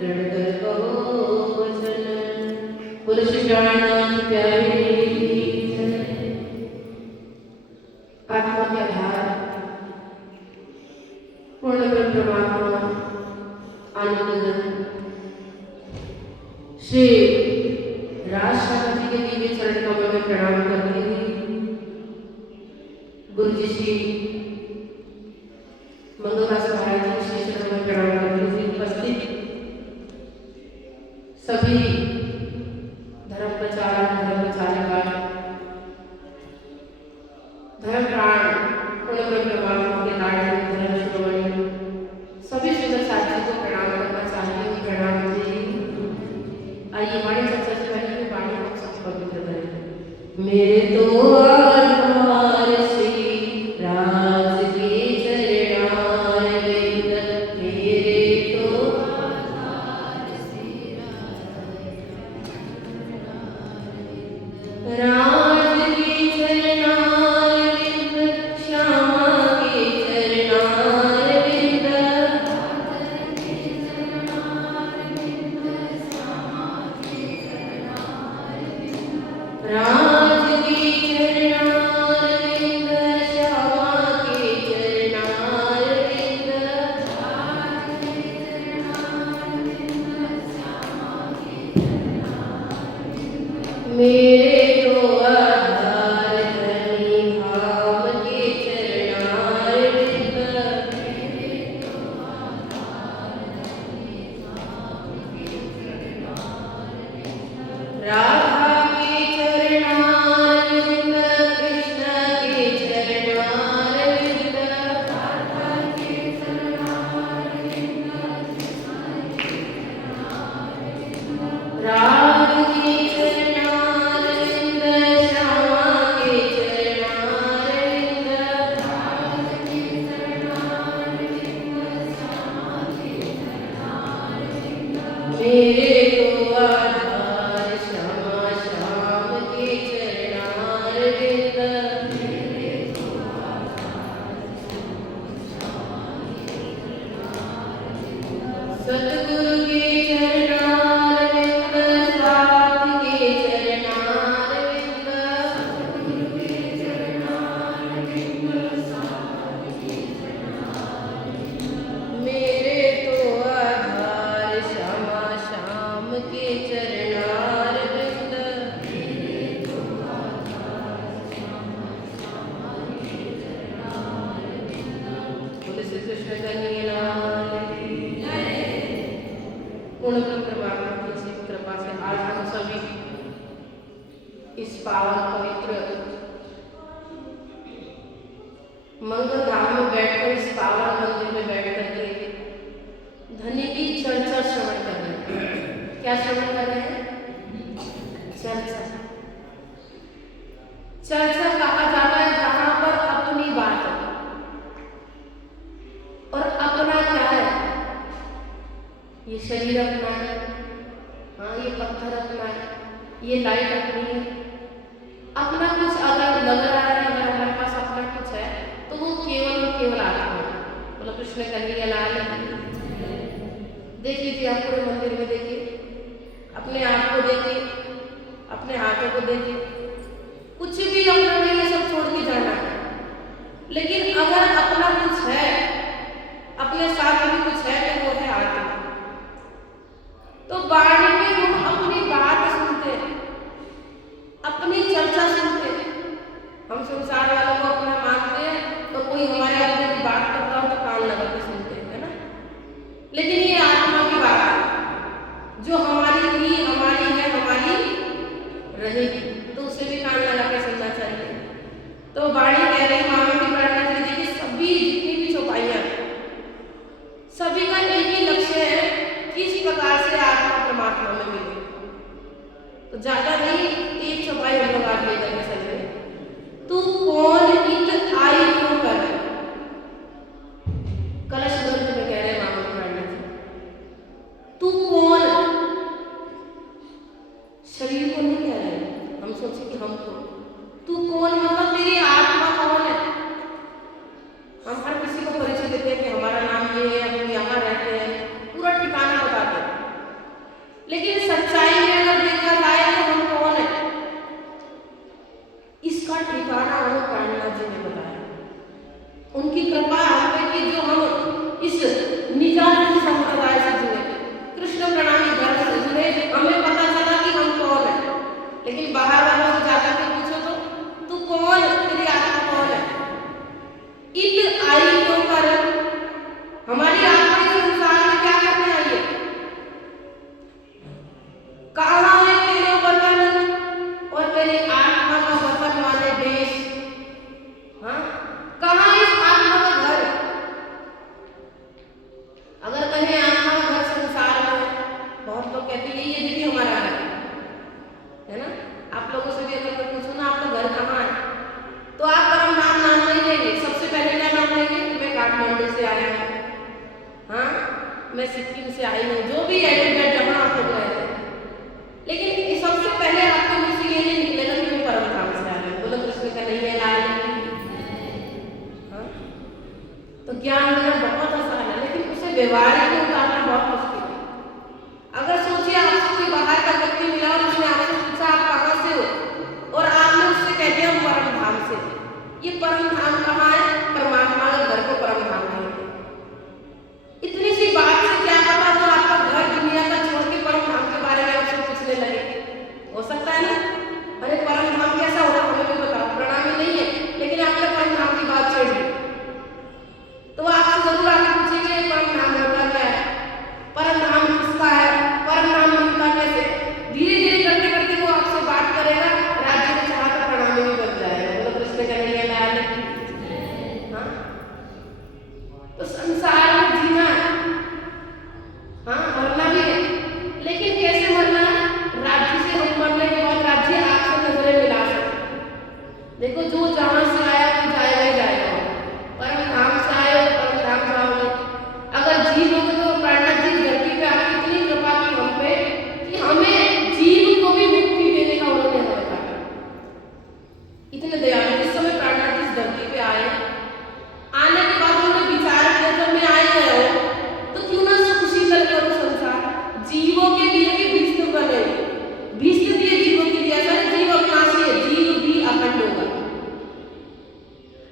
दृढ़ कर कहो वचन, पुरुष प्राणनाथ प्यारे की जय। आत्मा के आधार पूर्ण ब्रह्म परमात्मा आनंद श्री राज शर्मा जी के दिव्य चरण कमलों में प्रणाम करते हुए गुरु जी श्री मंगलदास महाराज जी श्री चरणों में प्रणाम करते हुए उपस्थित सभी धर्म प्रचारक धर्म प्रचारिका धर्म प्राण पूर्ण ब्रह्म परमात्मा के लाडले धर्म शिरोमणि सभी सुंदर साथी को प्रणाम करना चाहती हूँ। प्रणाम जी। आइए हमारी चर्चा से पहले की वाणी हम सब पवित्र करें। मेरे तो आधार श्री राज के चरणार विंद, मेरे तो आधार श्री राज के चरणार विंद, श्यामा के चरणार विंद, राज के चरणार विंद, श्यामा के चरणार विंद, मेरे तो आधार धनी धाम के चरणार विंद, राधा के चरणार विंद, कृष्ण के चरणार विंद, राज के चरणार विंद, श्यामा के चरणार विंद, मेरे तो आधार श्यामा श्याम के चरणार विंद, सतगुरु के चरणार विंद, साथ के चरणार विंद, मेरे तो आधार श्यामा श्याम के चरणार विंद, बोले श्री कृष्ण कन्हैया की जय। पूर्ण ब्रह्म परमात्मा की असीम कृपा से आज हम सभी इस पावन पवित्र मंगल धाम में बैठकर इस पावन मंदिर में बैठ करके धन्य की चर्चा श्रवण कर रहे हैं। क्या श्रवण कर रहे हैं? चर्चा। चर्चा कहा जाता है जहां पर अपनी बात है और अपना क्या है। ये शरीर अपना है, हाँ ये पत्थर अपना है, ये लाइट अपनी है। अपना कुछ अगर लग रहा है, अगर हमारे पास अपना कुछ है तो वो केवल और केवल आत्मा है। बोलो कृष्ण कन्हैया लाल की। देखिए जी, आप पूरे मंदिर में देखिए, अपने आप को देखिए, अपने हाथों को देखिए, कुछ भी अपना नहीं है, सब छोड़ के जाना है। लेकिन अगर अपना कुछ है, अपने साथ भी कुछ है तो वो है आत्मा। तो वाणी में हम अपनी बात सुनते हैं, अपनी चर्चा सुनते हैं। हम संसार वालों को अपना मानते हैं तो कोई हमारे अपने की बात करता हो तो कान लगा के सुनते हैं, है ना। लेकिन ये आत्मा की बात है जो हमारी थी, हमारी है, हमारी रहेगी, तो उसे भी कान लगा के सुनना चाहिए। तो वाणी कह रही मामा की प्रार्थना के लिए देखिए, सभी जितनी भी चौपाइयाँ, सभी का एक ही लक्ष्य है, किस प्रकार से आत्मा परमात्मा में मिले। तो ज्यादा नहीं, एक चौपाई हम लोग आज लेकर के चल रहे। तू कौन इत आई क्यों कर, कलश ग्रंथ में कह रहे हैं मामा की प्रार्थना जी। तू कौन, शरीर को नहीं कह रहे, हम सोचे कि हमको। तू कौन मतलब मेरी आत्मा कौन है। हर किसी को परिचय देते हैं कि हमारा नाम ये है, हम यहाँ रहते हैं, पूरा ठिकाना बताते हैं। सिक्किम से आई हूँ, जो भी एडमिट जहाँ आप लोग रहे थे, लेकिन ये सबसे पहले आपके मुँह से ये नहीं निकलेगा कि मैं परम धाम से आ रही हूँ। बोलो कृष्ण का नहीं है लाल। हाँ, तो ज्ञान देना बहुत आसान है, लेकिन उसे व्यवहारिक में उतारना बहुत मुश्किल है। अगर सोचिए आपसे कोई बाहर का व्यक्ति मिला और उसने आपसे पूछा आप कहाँ से हो, और आपने उससे कह दिया हम परम धाम से। ये परम धाम कहाँ है? परमात्मा का घर को परम धाम है। इतनी सी बात से क्या पता तो आपका घर दुनिया का छोड़ के परम धाम के बारे में आपसे पूछने लगे। हो सकता है ना? अरे परम धाम कैसा होगा हमें भी बताओ, प्रणामी नहीं है, लेकिन आपने परम धाम की बात छेड़ दी, तो आपसे जरूर आगे पूछेंगे परम धाम होता क्या है, परम धाम किसका है, परम धाम मिलता कैसे। धीरे धीरे करते करते वो आपसे बात करेगा, राज्य में चाहा तो प्रणामी भी बन जाएगा। बोलो कृष्ण का नहीं है लाल। हाँ, तो संसार में जीना, हाँ मरना भी है, लेकिन कैसे मरना है? राज्य से हम मरने के बाद राज्य आपसे नजरें मिला सकते। देखो जो जहां से आया वो जाएगा ही जाएगा। परम धाम से आए हो तो परम धाम जाओगे। अगर जीव होगे तो प्राणनाथ जी धरती पे आके इतनी कृपा की हम पे कि हमें जीव को भी मुक्ति देने का उन्होंने हमें कहा। इतने दयालु। जिस समय प्राणनाथ जी इस धरती पे आए, आने के बाद उन्होंने विचार किया जब मैं आए गया हूँ तो क्यों ना सुख शीतल करूँ संसार, जीवों के लिए भी भीष्म बने। भीष्म दिए जीवों के लिए, ऐसा जीव अविनाशी है, जीव भी अखंड होगा।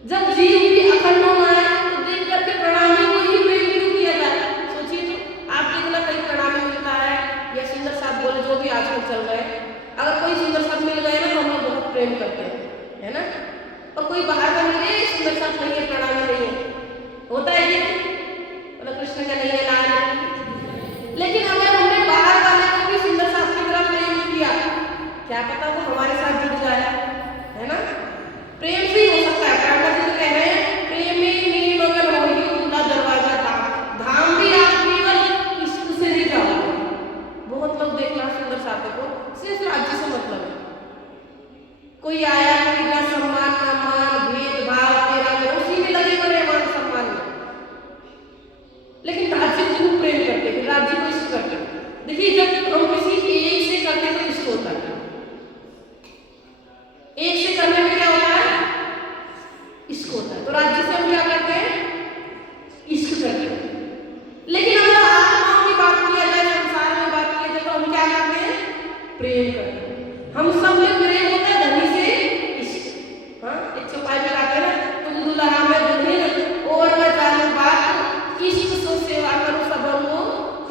जब जीव भी अखंड होना है तो देख करके प्रणामी को ही प्रेम क्यों किया जाए। सोचिए तो आप देखना कहीं प्रणामी मिलता है या सुंदर साथ बोले जो भी आजकल चल रहे हैं, अगर कोई सुंदर साथ मिल गए ना तो हम लोग बहुत प्रेम करते हैं, है ना। और कोई बाहर का मिले सुंदर साथ नहीं है, प्रणामी नहीं है, होता है कि बोला कृष्ण का नहीं है लाल। लेकिन अगर हमने बाहर वाले को भी सुंदर साथ की तरफ प्रेम किया, क्या पता वो हमारे साथ जुड़ जाए, है ना। प्रेम से ही हो सकता है। प्राणनाथ जी कह रहे हैं प्रेम में मगर हो ही खुला दरवाजा धाम, धाम भी आप केवल इश्क से नहीं जाओगे। बहुत लोग देखना सुंदर साथों को सिर्फ राज्य से मतलब है। कोई आया कोई ना सम्मान ना मान, भेदभाव तेरा में उसी में लगे बड़े मान सम्मान में, लेकिन राज्य को खूब प्रेम करते हैं, राज्य को इश्क करते हैं। देखिए जब हम किसी एक से करते हैं तो इश्क होता है। एक से करने में क्या होता है? इश्क होता है। तो राज्य से हम क्या करते हैं? इश्क करते हैं। लेकिन अगर आत्माओं की बात किया जाए, संसार में बात किया जाए, तो हम क्या करते हैं? प्रेम करते हैं। हम सब में प्रेम होता है, धनी से इश्क। हाँ, एक चौपाई में आते हैं ना, तुम दुल्हा में दुल्हन और मैं जानू बात, इश्क सो सेवा करो सबों को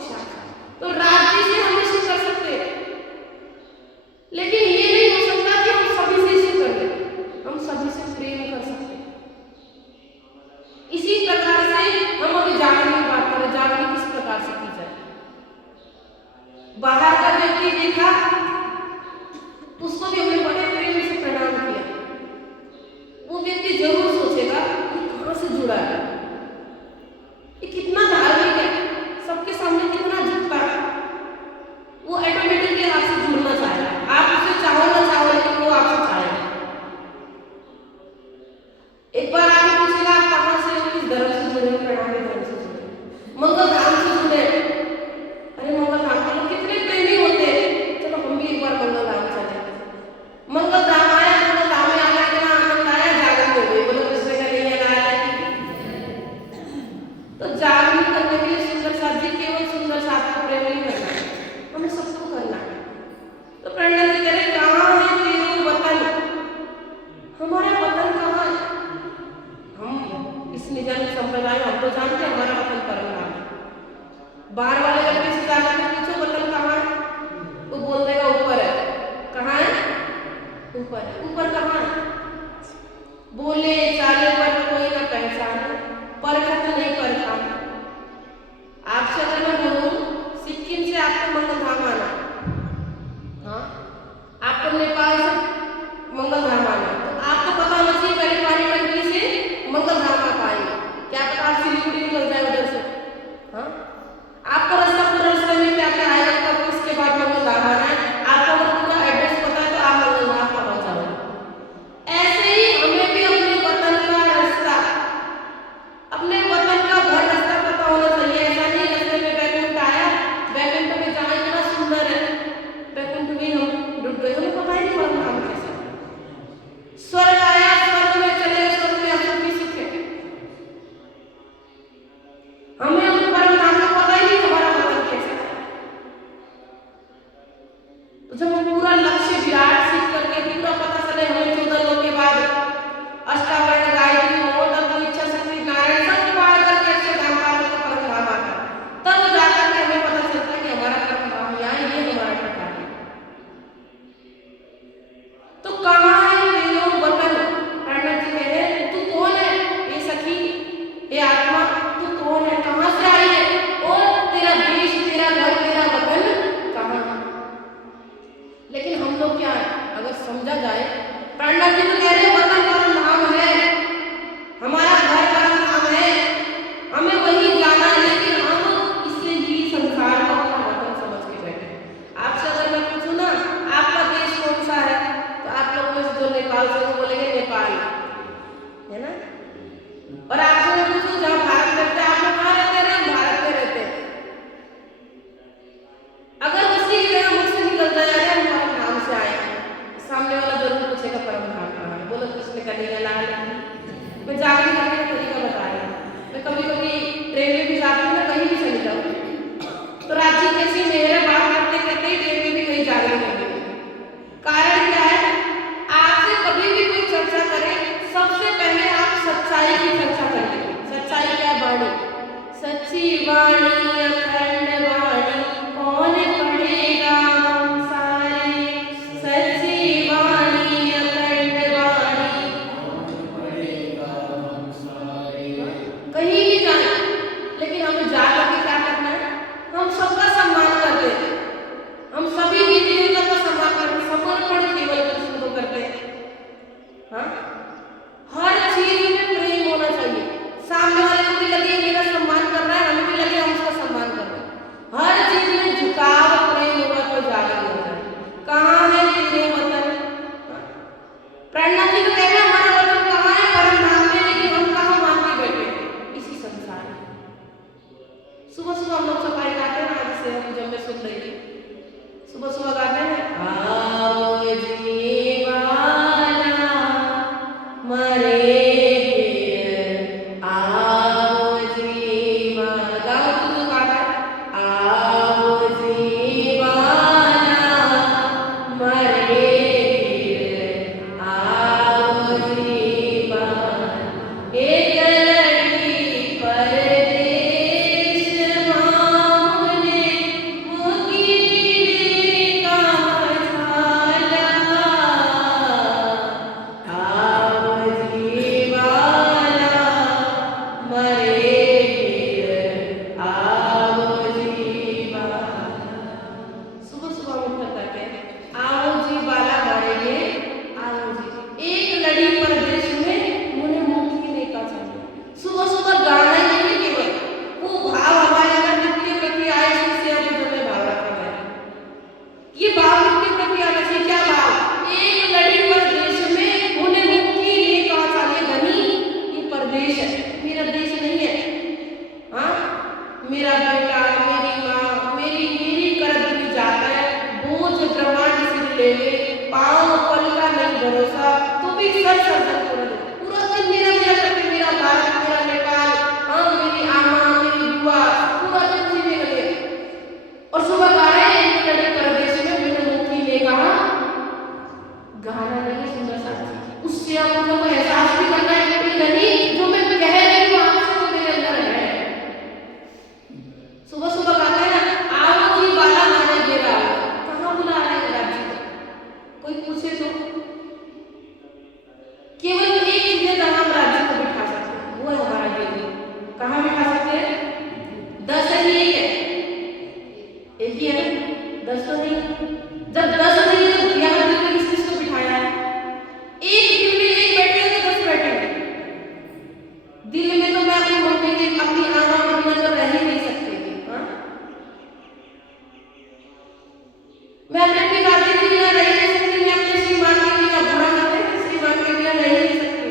शाखा। तो राज्य से हम इश्क कर सकते हैं, लेकिन ये नहीं हो सकता कि हम सभी से इश्क कर लें। हम सभी से प्रेम कर सकते हैं। इसी प्रकार से हम अभी जागरण की बात करें, जागरण किस प्रकार से की जाए। बाहर का व्यक्ति देखा, उसको भी हमने बड़े प्रेम से प्रणाम किया, वो व्यक्ति जरूर सोचेगा कि कहाँ से जुड़ा है, ये कितना धार्मिक है, सबके सामने कितना झुकता है। वो ऑटोमेटिकली आपसे जुड़ना चाहेगा। आप उसे चाहो ना चाहो, लेकिन वो आपसे चाहेगा। एक बार आगे पूछेगा आप कहाँ से हो, किस धर्म से जुड़े, प्रणामी धर्म से जुड़े, मंगल धाम से जुड़े। अरे मंगल धाम के लोग कितने प्रेमी होते हैं, चलो हम भी एक बार मंगल धाम चले। मंगल धाम आया, मंगल धाम में आने के बाद आनंद आया, जागरण हो गई। बोलो कृष्ण का नहीं है लाल। तो जागरण करने के लिए सुंदर साथ जी केवल सुंदर साथ को प्रेम नहीं करना है, हमें सबको करना है। तो प्राणनाथ जी कह रहे कहाँ है तेरो वतन, हमारा वतन कहाँ है। हम इस निजान संप्रदाय हम तो जानते हैं हमारा वतन परम धाम है। बाहर वाले व्यक्ति से जाकर पूछो वतन कहाँ है, वो बोल देगा ऊपर है। कहाँ है? ऊपर है। ऊपर कहाँ है? बोले चाले पर कोई ना पहचाने, परखत नहीं परखान। आपसे अगर मैं बोलूं सिक्किम से आपको मंगल धाम आना, हाँ आपको नेपाल से मंगल धाम आना, तो आपको पता होना चाहिए पहले पानी टंकी से मंगल धाम आ पाएंगे, क्या पता आप सिलीगुड़ी निकल जाए उधर से। हाँ आपको प्रहलाद जी तो कह रहे हैं वतन परम धाम है, हमारा घर परम धाम है, हमें वही जाना है, लेकिन हम इससे ही संसार को अपना वतन समझ के बैठे। आपसे अगर मैं पूछूं ना आपका देश कौन सा है, तो आप लोग में से जो नेपाल से वो बोलेंगे नेपाल, है ना। और आपसे मैं पूछूं जहाँ भारत रहते हैं, आप लोग कहाँ रहते हैं? हम भारत में रहते हैं। अगर उसी की जगह मुझसे निकल जाए अरे हम परम धाम से आए, सामने वाला जरूर पूछेगा परम धाम कहाँ है। बोलो किसने करेगा लाल। मैं जाने का तरीका बता रही हूँ। मैं कभी कभी ट्रेन में भी जाती हूँ ना, कहीं भी चली जाऊँ तो रांची जैसी मेरे बात करते करते ही ट्रेन में भी कहीं जाने लगे। कारण क्या है? आपसे कभी भी कोई चर्चा करे सबसे पहले आप सच्चाई की चर्चा करें। सच्चाई क्या? वाणी, सच्ची वाणी अखंड वाणी कौन पढ़ेगा हम सारे, सच्ची वाणी अखंड वाणी कौन पढ़ेगा हम सारे। कहीं भी जाए लेकिन हमें जाकर के क्या करना है? हम सबका सम्मान करते हैं, हम सभी विधि देवता का सम्मान करते हैं, समर्पण केवल कृष्ण को करते हैं। हाँ, हर चीज में प्रेम होना चाहिए। सामने वाले को भी लगे मेरा सम्मान कर रहा है, हमें भी लगे हम उसका सम्मान कर रहे हैं। हर चीज में झुकाव प्रेम होगा तो जाकर होता है। कहाँ है तेरे वतन? प्रहलाद जी तो कह रहे हैं हमारा वतन कहाँ है? परम धाम में, लेकिन हम कहाँ मान के बैठे? इसी संसार में। सुबह सुबह हम लोग सफाई गाते हैं ना, आज से हम जब मैं सुन रही थी सुबह सुबह गाते हैं आओ जीवाना मरे फिर आओ जीवाना। गाओ तो गाता है आओ जीवाना मरे फिर आओ जीवाना। एक लड़ी परदेश मामूने मुकीम का झाला, आओ जीवाना मरे फिर आओ जीवाना। सुबह सुबह उठकर कहते हैं आओ जी बाला मरेंगे, आओ जी एक लड़ी परदेश में मुने मुक्ति नहीं का चाहिए। सुबह सुबह गाना ही नहीं, केवल वो भाव हमारे अंदर नित्य प्रति आए जिससे हम हमें भाव रखा है। ये भाव नित्य प्रति आना चाहिए। क्या भाव? एक लड़ी परदेश में मुने मुक्ति नहीं का चाहिए। धनी ये परदेश है, मेरा देश नहीं है। हाँ, मेरा बेटा मेरी माँ मेरी मेरी करत भी जाता है, बोझ ब्रह्मांड सिर ले ले, पाँव पल का नहीं भरोसा, तो भी सर सर्जन कर दे। पूरा दिन मेरा मेरा करके मेरा भारत मेरा नेपाल, हाँ मेरी आमा मेरी बुआ, पूरा दिन उसी में लगे। और सुबह गा रहे हैं एक लड़ी परदेश में मैंने मुक्ति ने कहा। गाना नहीं सुंदर सा, उससे आप लोगों को एहसास भी करना है कि नहीं जो मैं कह रही हूँ आपसे वो मेरे अंदर है। सुबह सुबह गाते हैं ना आओ जी बाला माने देगा, कहाँ बुला रहे हैं राज्य को? कोई पूछे तो केवल एक चीज है जहाँ हम राज्य को बिठा सकते हैं, वो है हमारा दिल। कहाँ बिठा सकते हैं? 10 है कि 1 है? एक ही है ना, 10 तो नहीं। जब 10 नहीं है तो यहाँ दिल में किस किस को बिठाया है? एक दिल में एक बैठे हैं तो 10 बैठे। दिल में तो मैं अपनी मम्मी के अपनी आमा के बिना तो रह ही नहीं सकती। हाँ, मैं अपने पिताजी के बिना रह नहीं सकती, मैं अपने श्रीमान के बिना बुरा करते हैं श्रीमान के बिना रह नहीं सकती।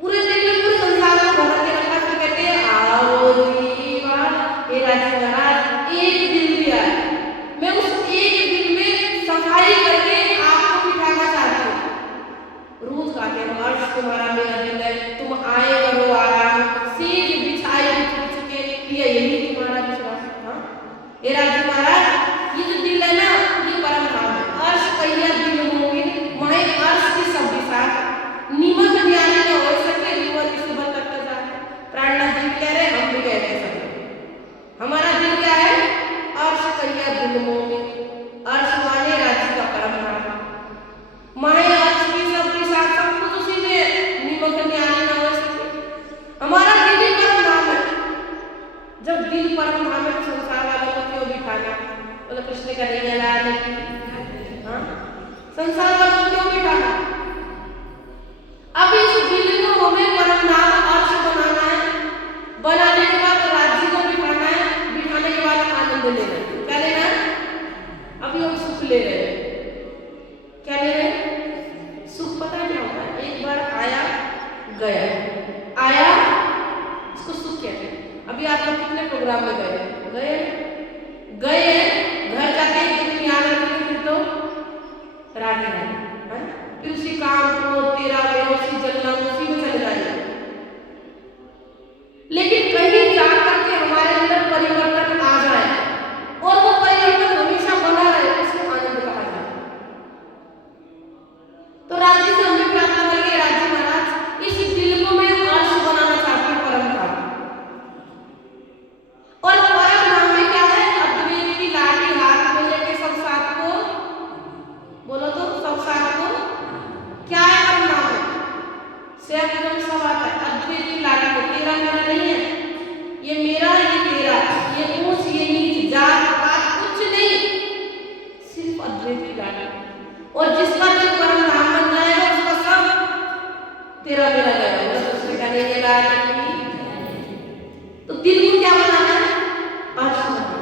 पूरे दिल में पूरे संसार को भर के रखा। फिर कहते हैं आओ जीवाना। हे राजी महाराज एक दिल दिया है, मैं उस एक दिल में सफाई करके आपको बिठाना चाहती हूँ। रोज गाते हैं अर्श तुम्हारा मेरा दिल है, तुम आए करो आराम, सेज बिछाए बिछ के पिया यही तुम्हारा विश्वास। हाँ, हे राजी महाराज ये जो दिल है ना ये परम धाम है। अर्श कहिया दिल मोगिन माए अर्श की सब विसार, निमक ज्ञानी न हो सके निमक की सुबह तक का जाए। प्रहलाद जी कह रहे हम भी कहते हैं सब। हमारा दिल क्या है? अर्श कहिया दिल मोगिन, अर्श माने राज्य का परम धाम। माए अर्श की सब विसार, सब कुछ उसी में, निमक ज्ञानी न हो सके। हमारा दिल ही परम धाम है। जब दिल परम धाम है तो संसार वालों को क्यों बिठाना? बोले कृष्ण का नहीं लाल। हाँ, संसार वालों को क्यों बिठाना? बिठाना। अब इस दिल को हमें परमधाम अर्श बनाना है। बनाने के बाद राज्य को बिठाना है। बिठाने के बाद आनंद लेना है। क्या लेना है? अभी हम सुख ले रहे हैं। क्या ले रहे हैं? सुख। पता है क्या होता है? एक बार आया गया, आया, इसको सुख कहते हैं। अभी आप लोग कितने प्रोग्राम में गए गए गए घर जाके एक दिन याद रखेंगे, फिर तो राधे राधे, है ना? फिर उसी काम को तेरा मेरा उसी जलना उसी में चले जाएगा। लेकिन कहीं जाकर के हमारे अंदर परिवर्तन आ जाए और वो परिवर्तन हमेशा बना रहे, उसको आनंद कहा जाता है। तो राज्य से हम भी प्रार्थना करेंगे, राज्य महाराज इस दिल को मैं अर्श बनाना चाहती हूँ, परम धाम। और परम धाम में क्या है? अद्वैत की लाठी हाथ में लेके सब साथ को बोलो, तो सब साथ को क्या है? परम धाम में से एकदम सब आता है। अद्वैत की लाठी को तेरा मेरा नहीं है, ये मेरा ये तेरा, ये ऊंच ये नीच, जात पात कुछ नहीं, सिर्फ अद्वैत की लाठी। और जिसका दिल परम धाम बन जाएगा उसका सब तेरा मेरा जाएगा। उसने क्या नहीं लाया? तो दिल को क्या बनाना है? अर्श बनाना।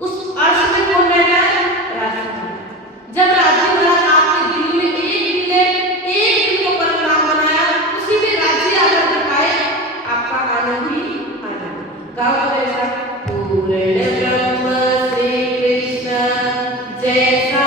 उस अर्श में कौन रहता है? राज्य। जब राज्य महाराज आपके दिल में एक दिल को परम धाम बनाया, उसी में राज्य आकर दिखाए, आपका आनंद ही आनंद। गाओ मेरे साथ, पूर्ण ब्रह्म श्री कृष्ण जैसा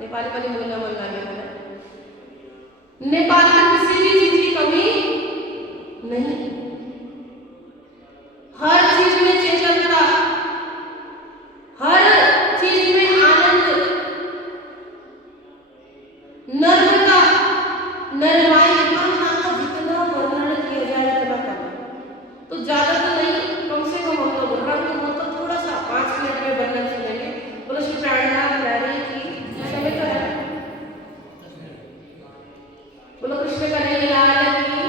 नेपाली वाली बोलना मन लगे। नेपाल में किसी भी चीज की कमी नहीं, हर चीज में चेतनता, हर चीज में आनंद, नर्मता, नरमाई। का जितना वर्णन किया जाए उतना कम, तो ज्यादा तो नहीं, कम से कम हम लोग रंग हो तो थोड़ा सा 5 मिनट में वर्णन सुनेंगे। बोलो श्री प्राणनाथ रानी की समय का है। बोलो कृष्ण का नहीं लाल की।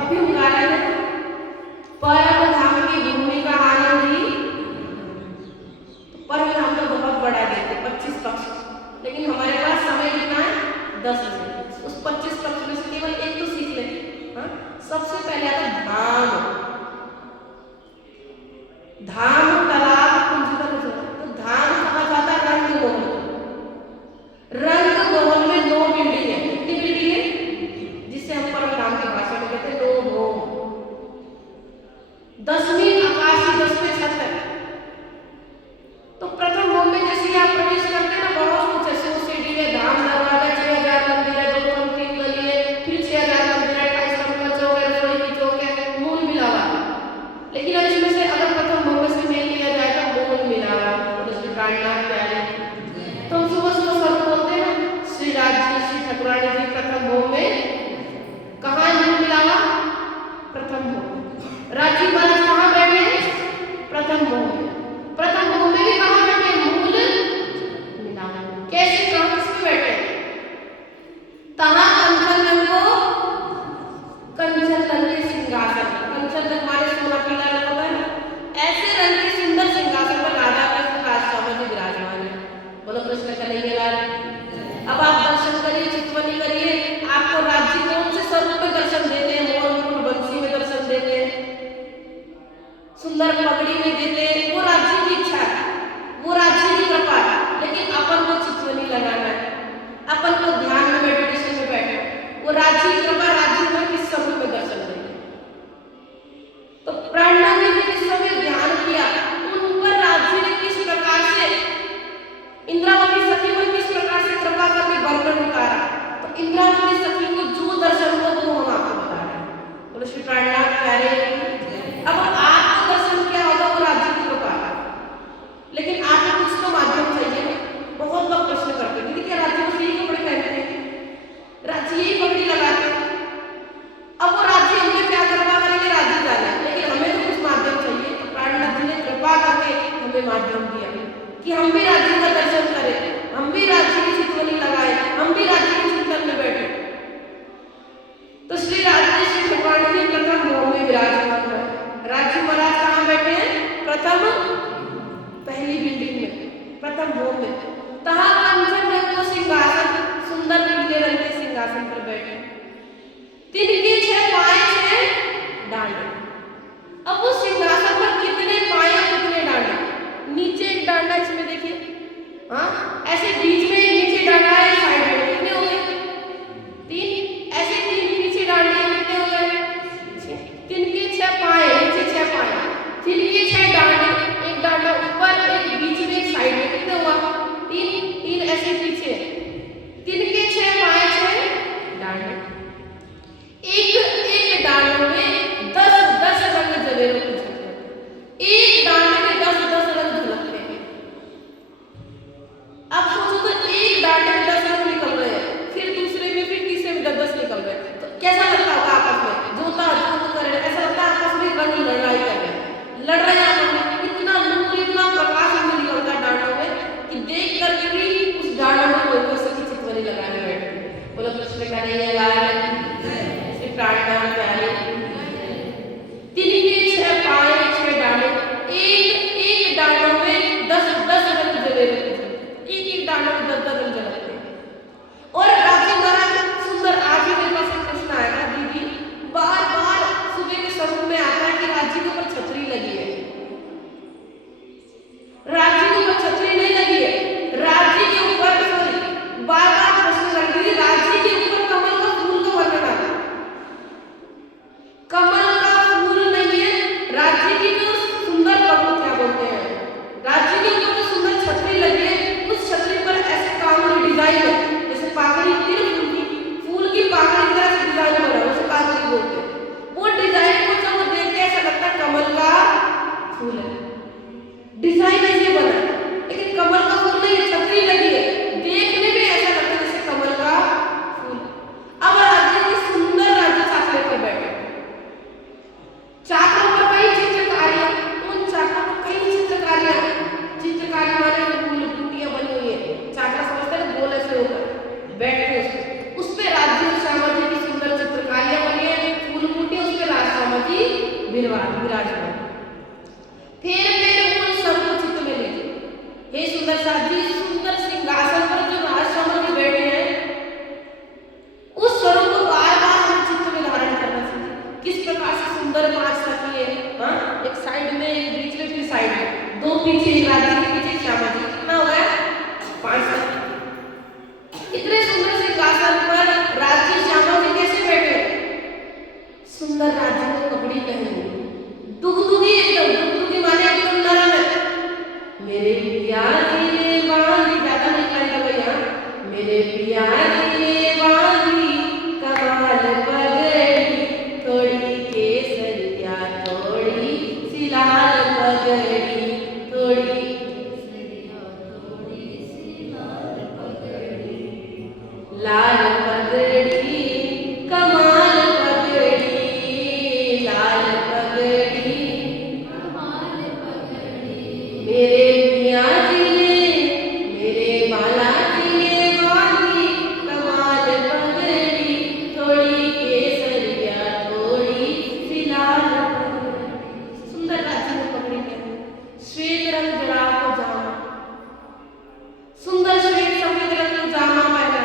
अभी हम गा रहे हैं परम धाम की भूमि का आनंद ही। परम धाम तो बहुत बड़ा देते 25 पक्ष, लेकिन हमारे पास समय कितना है? 10 मिनट। उस 25 पक्ष में से केवल एक तो राज्य की कृपा राज्य में किस स्वरूप में दर्शन देंगे। तो प्राणनाथ जी ने जिस समय ध्यान किया उन पर राज्य ने किस प्रकार से इंद्रावती सखी पर किस प्रकार से कृपा करके वर्णन उतारा। तो इंद्रावती सखी को जो दर्शन हुआ वो हम आपको बता रहे हैं। बोलो श्री प्राणनाथ प्यारे। अब आपको दर्शन क्या होगा वो राज्य की कृपा, लेकिन आपको कुछ तो माध्यम चाहिए। बहुत लोग प्रश्न करते हैं क्या राज्य में यही कपड़े पहनते हैं, राज्य यही पगड़ी लगाते हैं, अब वो राज्य हमें क्या कृपा करेंगे, राज्य जाना, लेकिन हमें तो कुछ माध्यम चाहिए। तो प्राणनाथ जी ने कृपा करके हमें माध्यम दिया कि हम भी राज्य का दर्शन करें, हम भी राज्य की चितवनी लगाए, हम भी राज्य के चिंतन में बैठे। तो श्री राज्य श्री भगवान जी प्रथम भोग में विराजमान है। राज्य महाराज कहाँ बैठे हैं, प्रथम पहली बिल्डिंग में, प्रथम भोग में। तहाँ कंचन रंग को सिंहासन, सुंदर पीले रंग के सिंहासन पर बैठे। तिनके 6 पाए 6 डांडे। अब उस सिंहासन पर कितने पाए कितने डांडे, नीचे एक डांडा इसमें देखिए, हाँ ऐसे बीच में एक नीचे डांडा है, साइड में कितने हो गए 3, ऐसे 3 पीछे डांडे कितने हो गए 6। तिनके 6 पाए, नीचे 6 पाए, तिनके 6 डांडे, एक डांडा ऊपर एक बीच में एक साइड में, कितने हुआ 3 ऐसे पीछे। तिनके 6 पाए 6 डांडे, एक डांडे में 10 रंग जवेरों की झलक, एक डांडे में 10 रंग झलकते हैं। अब सोचो तो एक डांडे में 10 रंग निकल रहे हैं, फिर दूसरे में फिर तीसरे में 10 निकल रहे हैं, तो कैसा लगता होगा आपस में, जोता जोत कर रहे, ऐसा लगता है आपस में रंग लड़ाई कर रहे हैं, लड़ रहे हैं आपस में। इतना नूर इतना प्रकाश हमें निकलता है डांडों में कि देख करके भी उस डांडों में कोई कोई सखी चितवनी लगाने बैठे। बोलो कृष्ण कन्हैया लाल श्री प्राणनाथ प्यारे। तिनके 6 पाए 6 डांडे, एक डांडों में 10 रंग जवेरों की झलक, एक डांडों में 10 रंग झलकते हैं। और राज्य महाराज सुंदर, आज ही मेरे पास एक प्रश्न आया था दीदी, बार बार सुबह के स्वरूप में आता है कि राज्य के ऊपर छतरी लगी है, राज्य के ऊपर छतरी नहीं लगी है, राज्य के ऊपर बार बार प्रश्न करती है, राज्य के ऊपर कमल का फूल का वर्णन आता है, कमल का फूल नहीं है, राज्य की जो सुंदर पग क्या बोलते हैं, राज्य के ऊपर जो सुंदर छतरी लगी है, उस छतरी पर ऐसे कांगड़ी डिजाइन है, जैसे पागड़ी होती है ना, फूल की पागड़ी की तरह से डिजाइन बना है, उसे पागड़ी बोलते हैं। वो डिजाइन को जब वो देखते हैं ऐसा लगता है कमल का फूल है, डिजाइन ऐसे बना है, लेकिन कमल का फूल नहीं, छतरी लगी है, देखने में ऐसा लगता है जैसे कमल का फूल। अब राज्य की सुंदर राज्य चाकरे पर बैठे, चाकरों पर कई चित्रकारियां, उन चाकरों पर कई चित्रकारियां, चित्रकारी वाले फूल बूटियां बनी हुई है, चाकरा समझते हैं गोल ऐसे होकर बैठे, उस पे राज्य श्यामा जी की सुंदर चित्रकारियां बनी है, फूल बूटियां, उस पे राज श्यामा जी विराजमान। फिर उन सबको चित्त में लीजिए, हे सुंदर साथी, सुंदर सिंहासन पर जो राज श्यामा जी बैठे हैं, उस स्वरूप को बार बार हमें चित्त में धारण करना चाहिए। किस प्रकार से सुंदर 5 सखी है, हाँ एक साइड में, एक बीच में, फिर साइड में, 2 पीछे, राज्य के पीछे श्यामा जी, कितना हो गया 5 सखी। इतने सुंदर सिंहासन पर राज्य श्यामा जी कैसे बैठे, सुंदर राज्य में कपड़ी पहनी, दुगदुगी एकदम, दुगदुगी माने एकदम नरम है, मेरे पिया जी ने बांधी, ज्यादा नहीं कहना भैया, मेरे पिया जी ने बांधी कमाल पगड़ी, थोड़ी केसरिया थोड़ी सी लाल पगड़ी, थोड़ी लाल पगड़ी, कमाल पगड़ी, लाल पगड़ी, मेरे पिया जी ने, मेरे बाला जी ने बांधी कमाल पगड़ी, थोड़ी केसरिया थोड़ी सी लाल पगड़ी। सुंदर राज्य में पगड़ी पहनी, श्वेत रंग जड़ा को जामा, सुंदर श्वेत सफेद रंग को जामा पहना,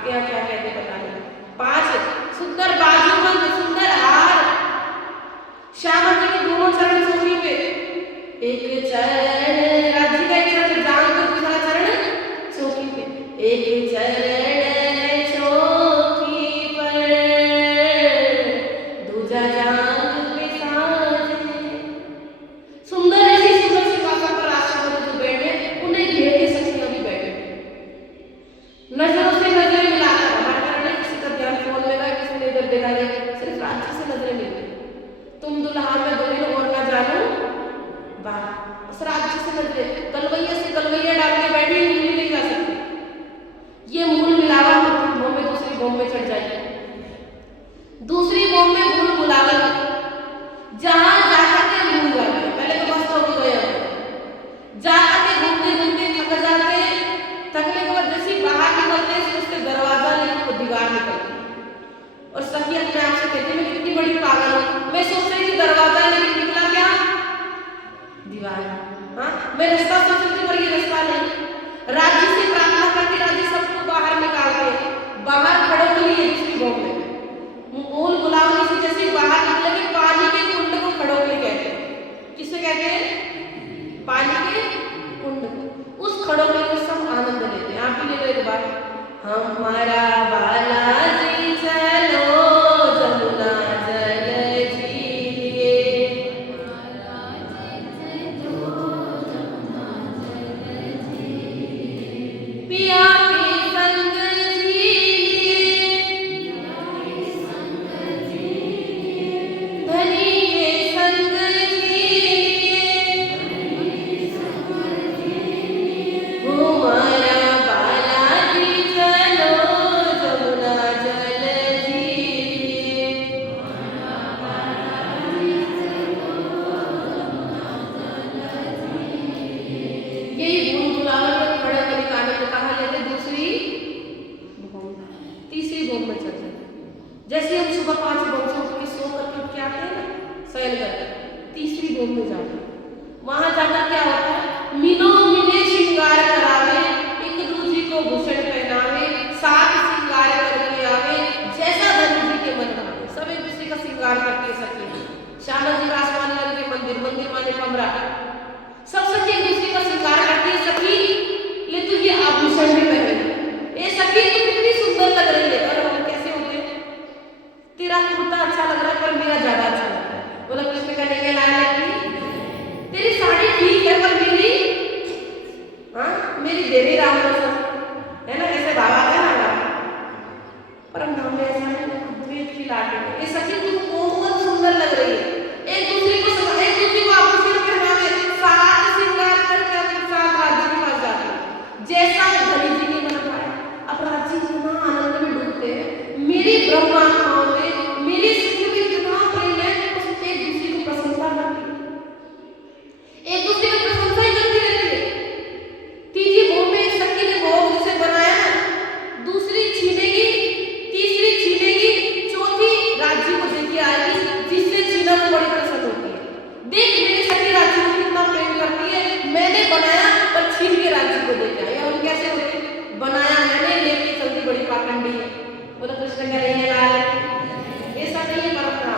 आपके यहाँ क्या कहते हैं पता नहीं। 5 सुंदर बाजूबंद, सुंदर हार, श्यामा जी के दोनों चरण चौकी पे, एक चरण राज्य का एक चरण जांग पे, दूसरा चरण चौकी पे, एक चरण चौकी पर दूजा जांग पे साजे। सुंदर ऐसी सुंदर सिंहासन पर राष्ट्रपति जो बैठे उन्हें घेर के सखियां भी बैठे, नजरों से नजरें मिलाकर। हमारे कारण नहीं किसी का ध्यान फोन में गया, किसी ने इधर देखा नहीं, सिर्फ राज्य से नजरें मिल गई। तुम दुल्हा में दुल्हन और ना जानो बात, उस राज्य से नजरें, गलवैया से गलवैया डाल के बैठी मिली नहीं जा सकती। ये मूल मिलावा मुंह में दूसरी बोम में चढ़ जाएगी, दूसरी बोम में भूल बुलावल, जहां जाकर के भूल जाते, पहले तो मस्त हो गए, जाकर के घूमते घूमते थक जाते, थकने के बाद जैसे बाहर निकलते हैं उसके दरवाजा लेके वो दीवार निकलती और सखी अपने आप से कहती मैं कितनी बड़ी पागल हूँ, मैं सोच रही थी दरवाजा लेके निकला क्या दीवार। हाँ मैं रास्ता सोच रही थी पर ये रास्ता नहीं। राज्य से प्रार्थना करके राज्य सबको बाहर निकालते, बाहर खड़े के लिए दूसरी बोम में मूल गुलामी से जैसे बाहर निकलेंगे पानी के कुंड को खड़ो के कहते हैं। किसे कहते हैं? पानी के कुंड को। उस खड़ो के सब आनंद लेते हैं। आप भी ले लो एक बार, हमारा बालाजी चलो जमुना जल जिए, पिया के संग जिए, धनी के संग जिए, हमारा बालाजी चलो जमुना जल जिए। यही भूल भुलावा में खड़े कभी कानों में कहा लेते, दूसरी भूम, तीसरी भूम में चल जाते। जैसे हम सुबह 5 बजे उठ के सो करके उठ के आते हैं ना शयन करके, तीसरी भूम में जाते हैं। वहां जाकर क्या होता है, मीनो मिने श्रृंगार करावे, एक दूसरी को भूषण पहनावे, साथ श्रृंगार करके आवे, जैसा धनु जी के मन भावे। सब एक दूसरे का श्रृंगार करके सके। श्यामा जी का आसमान रंग के मंदिर, मंदिर माने कमरा, सब सखी एक दूसरे का श्रृंगार करती है। सखी ले तू ये आभूषण भी पहने, ए सखी तू कितनी सुंदर लग रही है। और हम कैसे होते, तेरा कुर्ता अच्छा लग रहा है पर मेरा ज्यादा अच्छा लग रहा है। बोला कृष्ण का नहीं लाया तेरी साड़ी ठीक है पर मेरी, हाँ मेरी देवी राम है ना, ऐसे भाव आता है ना। पर हम नाम में ऐसा नहीं, द्वेष की लाटे ये सखी तू बहुत सुंदर लग रही है। एक दूसरे को आभूषण पहनावे, साथ श्रृंगार करके अपने साथ राज्य के पास जाते हैं। जैसा धनी जी के मन पाया, अब राज्य इतना आनंद में डूबते हैं, मेरी ब्रह्मात्माओं में मेरी सखी में इतना प्रेम है, उस एक दूसरे को प्रशंसा करती है, एक दूसरे की प्रशंसा ही करती रहती है। तीसरी भूम में सखी ने भोग जिसे बनाया ना, दूसरी छीनेगी, तीसरी छीनेगी, चौथी राज्य को देके आएगी, जिससे छीना वो बड़ी प्रसन्न होती है। देख मेरी सखी राज्य को कितना प्रेम करती है, मैंने बनाया पर छीन के राज्य को देके आया। हम कैसे होते, बनाया मैंने लेके चलती बड़ी पाखंडी है। बोला कृष्ण का नहीं है लाल, ऐसा नहीं है परंपरा,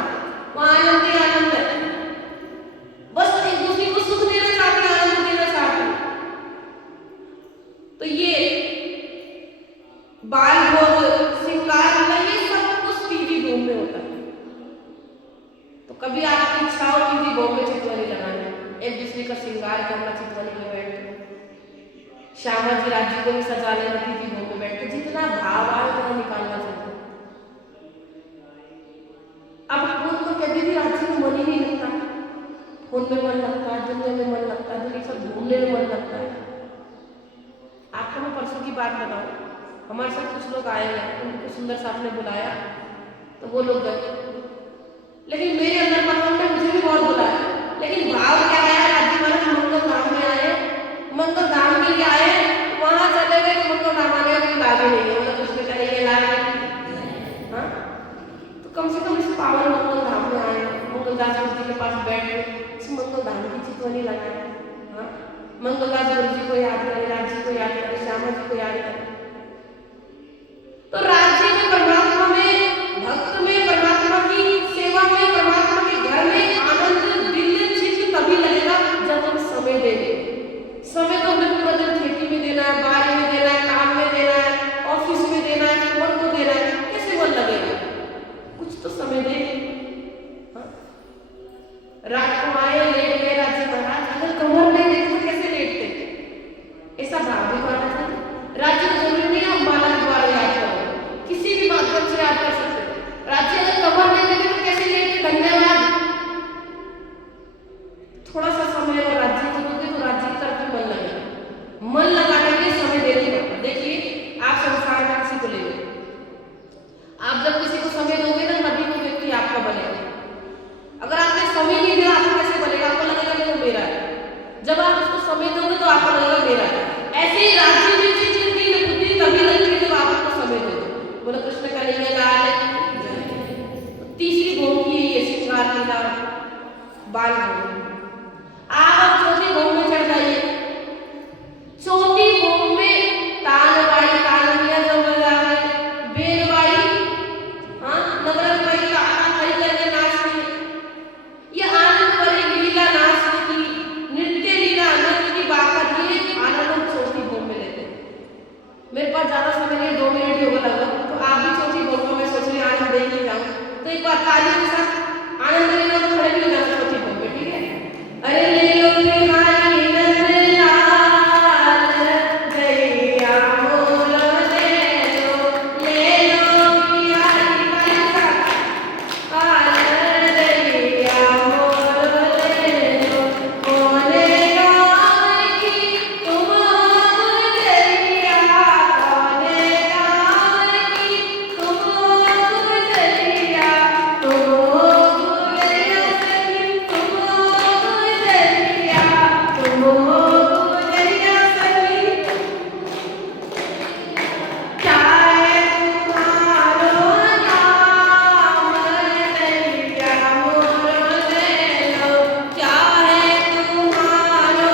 वहां आनंद ही आनंद है। बस एक दूसरे को सुख देना चाहते हैं, आनंद देना चाहते हैं। तो ये बाल भोग श्रृंगार ये सब कुछ तीसरी भूम में होता है। तो कभी आपकी इच्छा हो तीसरी भूम में चितवनी लगाना, एक दूसरे का श्रृंगार करना, चितवनी में बैठ के श्यामा जी राज्य को भी सजा लेना, तीसरी भूम में बैठ के जितना भाव आए उतना निकालना चाहिए। अब फोन तो कहती थी राज्य में मन ही नहीं लगता, फोन में मन लगता है, दुनिया में मन लगता है, दुनिया सब घूमने में मन लगता है। आपको मैं परसों की बात बताऊं, हमारे साथ कुछ लोग आए हैं, उनको सुंदर साहब ने बुलाया तो वो लोग गए, लेकिन मेरे अंदर मन में मुझे भी बहुत बुलाया, लेकिन भाव क्या आया, राज्य महाराज मंगल धाम में आए, मंगल धाम के लिए आए, वहां चले गए तो मंगल धाम आने का कोई लाभ ही नहीं है। मतलब उसमें करेंगे लाभ, हाँ तो कम से कम इस पावन मंगल धाम में आए, मंगलदास गुरु जी के पास बैठ के इस मंगल धाम की चितवनी लगाए। हाँ मंगलदास गुरु जी को याद करें, राज्य को याद करें, श्यामा जी को याद करें। तो बाल भोग। आप चौथी भोग में चढ़ जाइए। चौथी भोग में तान बाई तान मिया जब बजावे, बेल बाई हाँ नवरत बाई ताना खड़ी करके नाचती। ये आनंद भरी लीला नाच की नृत्य लीला नृत्य की बात ये आनंद हम चौथी भोग में लेते हैं। मेरे पास ज्यादा समय नहीं, 2 मिनट ही होगा लगभग, तो आप भी चौथी भोग को मैं सोच रही आनंद दे ही जाऊं। तो एक बार ताली के साथ आनंद लेना, तो खड़े भी हो जाना चौथी भोग में, ठीक है। अरे ले लो बिहारी नंदलाल दैया मोर ले लो बिहारी बालिका आल दैया मोर ले लो। कोने गाँव की तुम हो गुजरिया, कोने गाँव की तुम हो गुजरिया, तुम हो गुजरिया सखी, तुम हो गुजरिया, तुम हो गुजरिया सखी। क्या है तुम्हारो नाम दैया मोर ले लो, क्या है तुम्हारो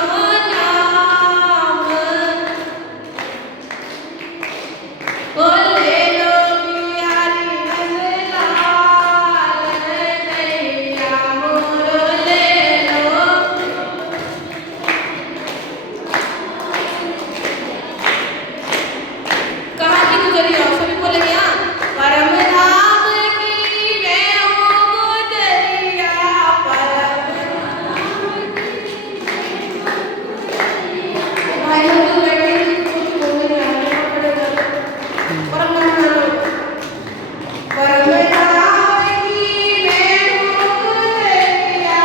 नाम, ओ ले लो बिहारी नंदलाल दैया मोर ले लो। कहाँ की गुजरिया सभी बोलेंगे हाँ। परम धाम की मैं हूँ गुजरिया, परम भाई लोग तो बैठे हैं, कुछ बोलने नहीं आ रहा है, खड़े हो जाओ। परम धाम की मैं हूँ गुजरिया,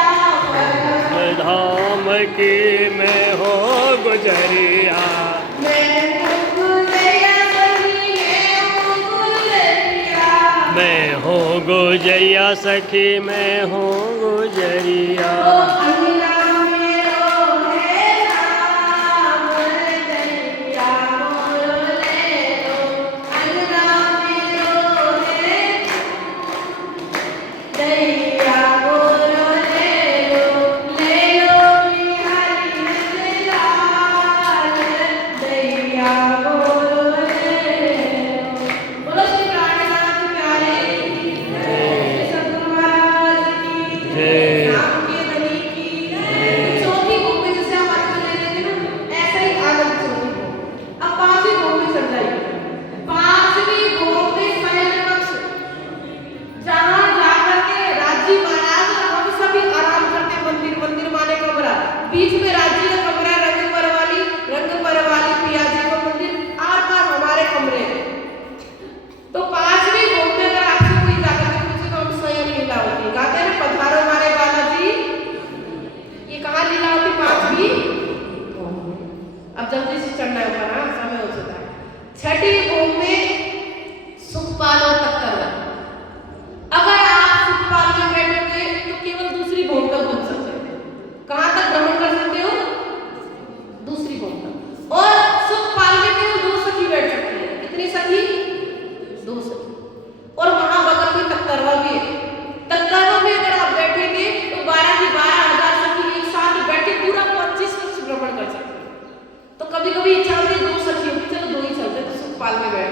परम धाम की मैं हो गुजरिया, मैं हूँ गुजरिया सखी, मैं हूँ गुजरिया। मैं हूँ गुजरिया सखी मैं हूँ गुजरिया। ओ अंगना मेरो है नाम दैया मोर ले लो, अंगना मेरो है दैया मोर ले लो बिहारी नंदलाल दैया मोर ले लो। बोलो श्री प्राणनाथ प्यारे सतगुरु महाराज की जय। नाम के धनी की। चौथी भोग में जैसे आप आनंद ले रहे थे ना, ऐसा ही आनंद चौथी भोग। अब पांचवी भोग में चल जाइए। पांचवी भोग में शयन कक्ष, जहाँ जाकर के राजी महाराज और हम सभी आराम करते। मंदिर मंदिर माने कमरा, बीच में राजी का कमरा, रंग परवाली पिया जी का मंदिर, आर पार हमारे कमरे हैं। तो पांचवी भोग में अगर आपसे कोई जाकर के पूछे तो हम शयन लीला होती है, कहते हैं ना पधारो हमारे बालाजी। ये कहाँ लीला होती? पांचवी भोग में। अब जल्दी से चढ़ना होगा ना, समय हो चुका है। छठी भोग में सुखपाल और तत्तरवा। अगर आप सुखपाल में बैठोगे तो केवल दूसरी भोग तक घूम सकते हो। कहाँ तक भ्रमण कर सकते हो? दूसरी भोग तक। और सुखपाल में केवल 2 सखी बैठ सकते हैं। कितनी सखी? 2 सखी। और वहां बगल में तत्तरवा भी है। तत्तरवा में अगर आप बैठेंगे तो 12 की 12,000 सखी एक साथ बैठ के पूरा 25 वर्ष भ्रमण कर सकते हैं। तो कभी कभी इच्छा होती है 2 सखी होती, चलो 2 ही चलते, तो सुखपाल में बैठ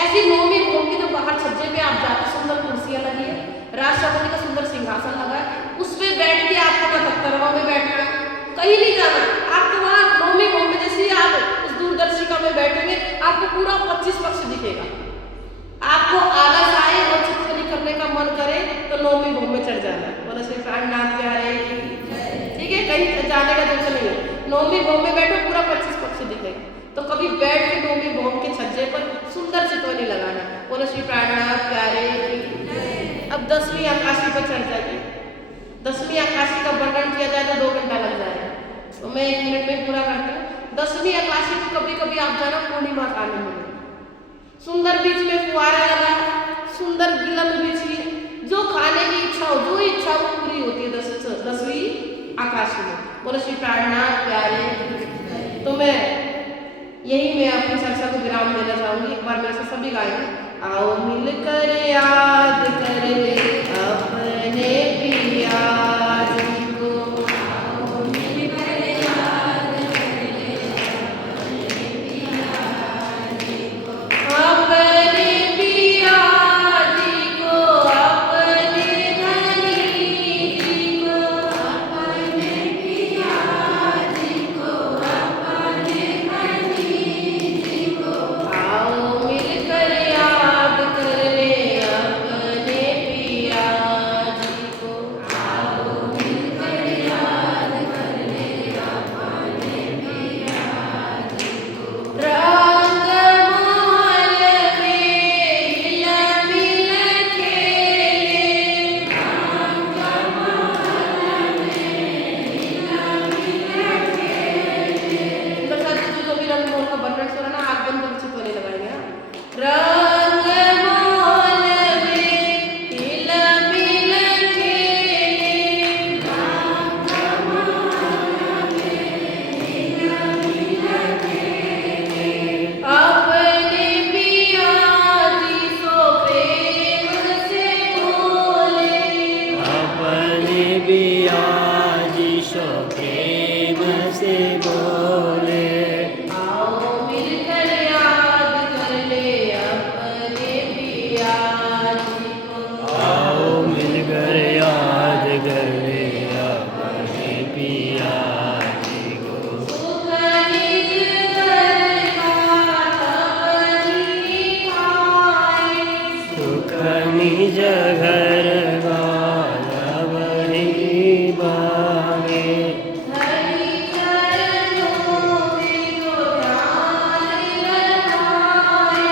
ऐसी नौवीं भोग के जो बाहर छज्जे पे आप जाते, सुंदर कुर्सियां लगी है, राष्ट्रपति का सुंदर सिंहासन लगा है, उस पे बैठ के आपको ना तख्तरवा में बैठना है, कहीं नहीं जाना। आपको वहाँ नौवीं भोग में जैसे ही आप उस दूरदर्शिका में बैठेंगे, आपको पूरा 25 पक्ष दिखेगा। आपको आलस आए और चित्रकली करने का मन करे तो नौवीं भोग में चढ़ जाना। बोले श्री प्राणनाथ प्यारे, ठीक है, कहीं जाने का जरूरत नहीं है। नौवीं भोग में बैठो, पूरा 25 पक्ष दिखेगा। तो कभी बैठ के नौवीं भोग के छज्जे पर सुंदर चित्रकली लगाना। बोले श्री प्राणनाथ प्यारे। अब 10वीं आकाशी पर चढ़ जाइए। 10वीं आकाशी का वर्णन किया जाए तो 2 घंटा लग जाएगा, तो मैं 1 मिनट में पूरा करती हूँ। 10वीं आकाशी में कभी कभी आप जाना पूर्णिमा का आनंद में, सुंदर बीच में फुआरा लगा, सुंदर गिलम बिछी, जो खाने की इच्छा हो, जो इच्छा वो पूरी होती है 10वीं आकाशी में। बोले श्री प्राणनाथ प्यारे। तो मैं यही मैं अपनी चर्चा को विराम देना चाहूंगी। एक बार मेरे से सभी गाएंगे। आओ मिलकर याद कर ले अपने पिया जी को, आओ मिलकर याद कर ले अपने पिया जी को, अपने पिया जी को, अपने धनी जी को, अपने पिया जी को, अपने धनी जी को, आओ मिलकर याद कर ले अपने पिया जी को, आओ मिलकर याद कर ले अपने पिया जी को। रंग महल में हिल मिल खेले, रंग महल में हिल मिल खेले। बता दीजिए जो भी रंग महल का वर्णन सुना ना, आग बंद करके चित्रकली लगाएंगे। रंग महल में हिल मिल खेले, रंग महल में हिल मिल खेले। अपने पिया जी सो प्रेम से बोले, अपने पिया जी सो प्रेम से बोले, आओ मिलकर याद कर ले अपने पिया जी को, आओ मिलकर याद कर ले अपने पिया जी को। सुख निज घर का तपनी खाए, सुख निज घर गाव ही बागे, धनी चरणों में जो ध्यान लगाए,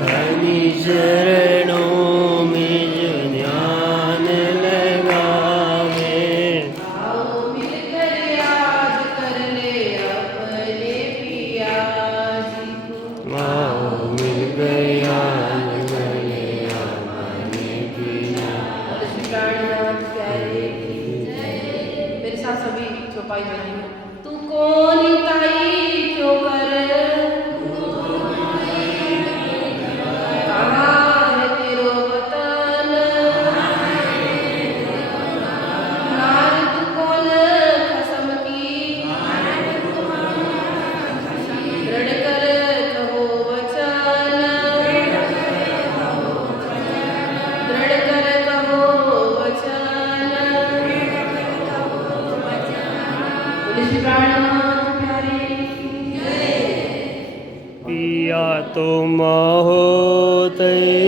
धनी चरणों में जो ध्यान लगावे, आओ मिलकर याद कर ले अपने पिया जी को, आओ मिलकर याद कर ले अपने पिया। और श्री प्राणनाथ प्यारे की जय। मेरे साथ सभी चौपाई बनेंगे। तू कौन ताई क्यों कर, कहाँ है तेरो वतन, नार तू कौन खसम की, दृढ़ कर कहो वचन, दृढ़ कर कहो वचन। बोले श्री प्राणनाथ प्यारे की जय। पिया तुम हो तैयार